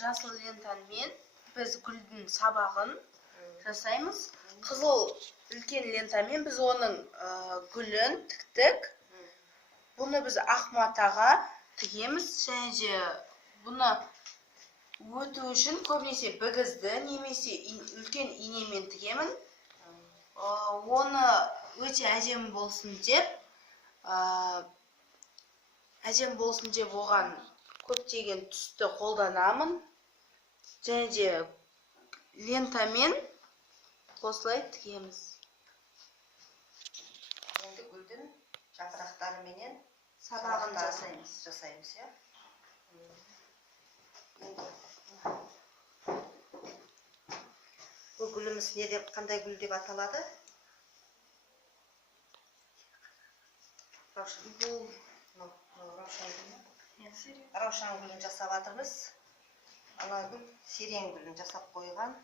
жасыл лентамен біз гүлдің сабағын жасаймыз. Қызыл үлкен лентамен біз оның гүлін тіктік. Бұны біз ақ матаға тігеміз. Және де бұны өту үшін көбінесе бігізді немесе үлкен инемен тігемін. Оны өте әдемі болсын деп оған көптеген түсті қолданамын. Және де лентамен осылай тігеміз. Енді гүлдің жапырақтары менен сабағын жасаймыз, я? Бұл гүліміз қандай гүл деп аталады? Раушан гүлін жасап атырмыз. Ана гүл сирен гүлін жасап қойған.